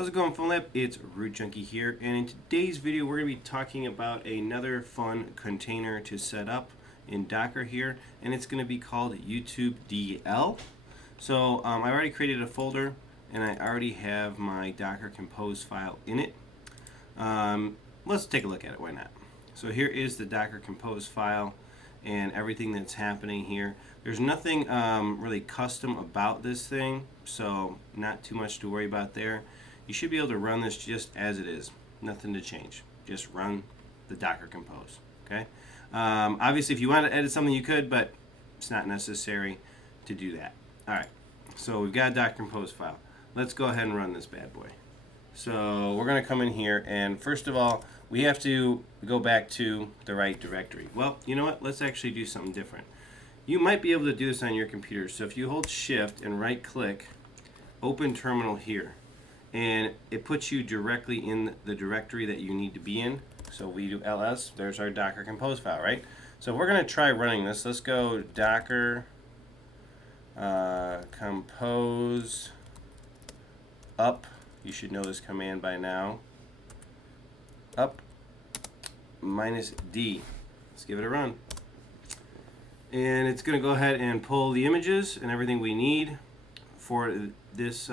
How's it going, PhonLab? It's Root Junkie here, and in today's video we're going to be talking about another fun container to set up in Docker here, and it's going to be called YouTube DL. So I already created a folder, and I already have my Docker Compose file in it. Let's take a look at it, why not? So here is the Docker Compose file and everything that's happening here. There's nothing really custom about this thing, so not too much to worry about there. You should be able to run this just as it is, nothing to change. Just run the Docker Compose. Okay. Obviously, if you want to edit something, you could, but it's not necessary to do that. All right. So we've got a Docker Compose file. Let's go ahead and run this bad boy. So we're going to come in here, and first of all, we have to go back to the right directory. Well, you know what? Let's actually do something different. You might be able to do this on your computer. So if you hold Shift and right-click, open terminal here, and it puts you directly in the directory that you need to be in. So we do ls, there's our Docker Compose file, right? So we're going to try running this. Let's go Docker Compose up. You should know this command by now. Up -D. Let's give it a run. And it's going to go ahead and pull the images and everything we need for this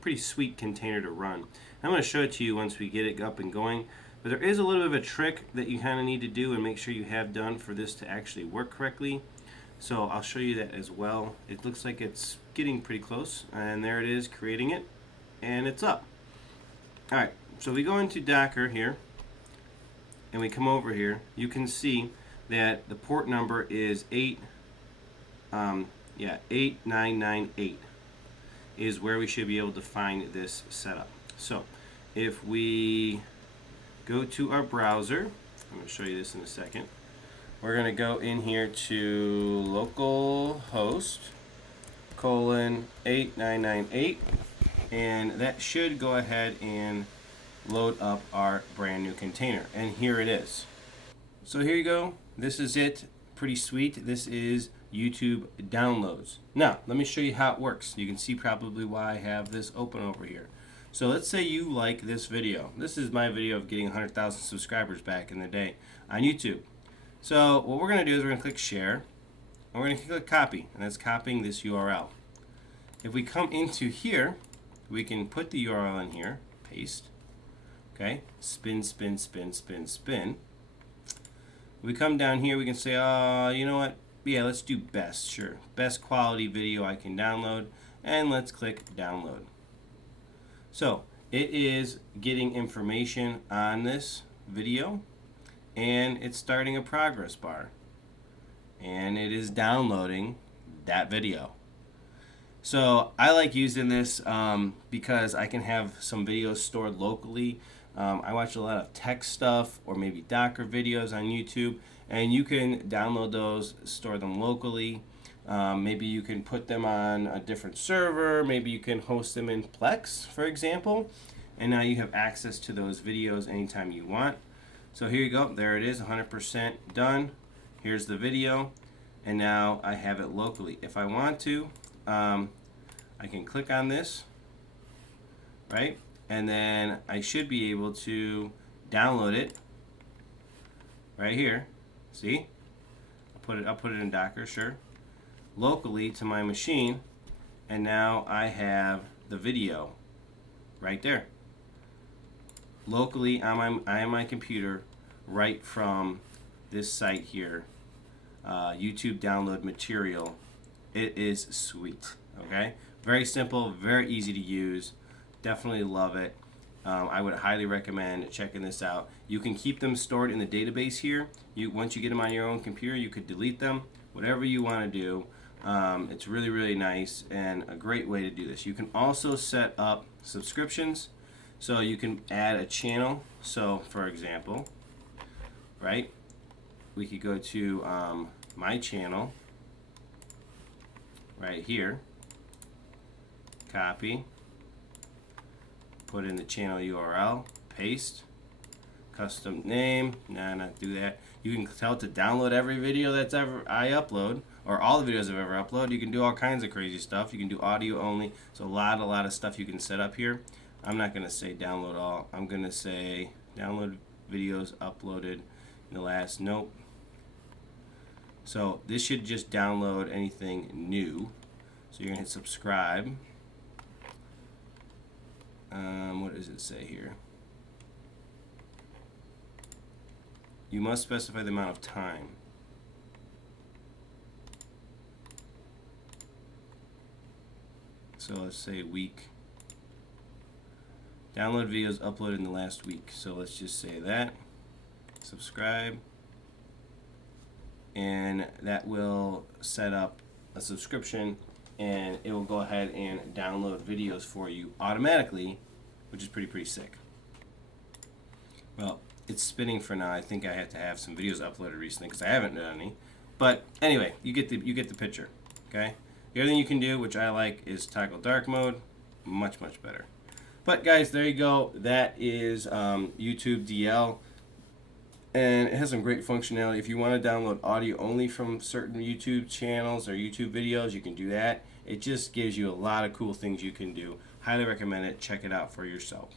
pretty sweet container to run. I'm going to show it to you once we get it up and going, but there is a little bit of a trick that you kind of need to do and make sure you have done for this to actually work correctly. So I'll show you that as well. It looks like it's getting pretty close, and there it is, creating it, and it's up. Alright, so we go into Docker here, and we come over here. You can see that the port number is 8998 is where we should be able to find this setup. So if we go to our browser, I'm going to show you this in a second. We're going to go in here to localhost :8998, and that should go ahead and load up our brand new container, and here it is. So here you go. This is it. Pretty sweet. This is YouTube downloads. Now, let me show you how it works. You can see probably why I have this open over here. So let's say you like this video. This is my video of getting 100,000 subscribers back in the day on YouTube. So what we're going to do is we're going to click share, and we're going to click copy, and that's copying this URL. If we come into here, we can put the URL in here, paste, okay, spin, spin, spin, spin, spin. We come down here, we can say, you know what, yeah, let's do best, sure. Best quality video I can download, and let's click download. So it is getting information on this video, and it's starting a progress bar, and it is downloading that video. So I like using this because I can have some videos stored locally. I watch a lot of tech stuff or maybe Docker videos on YouTube, and you can download those, store them locally. Maybe you can put them on a different server. Maybe you can host them in Plex, for example, and now you have access to those videos anytime you want. So here you go. There it is, 100% done. Here's the video, and now I have it locally. If I want to, I can click on this, right? And then I should be able to download it right here. See? I'll put it in Docker, sure. Locally to my machine, and now I have the video right there. Locally on my computer, right from this site here, YouTube download material. It is sweet. Okay? Very simple, very easy to use. Definitely love it. I would highly recommend checking this out. You can keep them stored in the database here. Once you get them on your own computer, you could delete them, whatever you want to do. It's really, really nice and a great way to do this. You can also set up subscriptions, so you can add a channel. So for example, right, we could go to my channel right here, copy, put in the channel URL, paste, custom name, not do that. You can tell it to download every video that's ever I upload, or all the videos I've ever uploaded. You can do all kinds of crazy stuff. You can do audio only. So a lot of stuff you can set up here. I'm not going to say download all. I'm going to say download videos uploaded in the last. Nope. So this should just download anything new. So you're going to hit subscribe. What does it say here? You must specify the amount of time. So let's say week. Download videos uploaded in the last week. So let's just say that. Subscribe. And that will set up a subscription, and it will go ahead and download videos for you automatically, which is pretty sick. Well, it's spinning for now. I think I had to have some videos uploaded recently because I haven't done any. But anyway, you get the picture. Okay. The other thing you can do, which I like, is toggle dark mode. Much better. But guys, there you go. That is YouTube DL, and it has some great functionality. If you want to download audio only from certain YouTube channels or YouTube videos, you can do that. It just gives you a lot of cool things you can do. Highly recommend it. Check it out for yourself.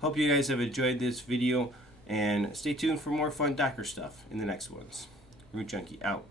Hope you guys have enjoyed this video, and stay tuned for more fun Docker stuff in the next ones. Root Junkie out.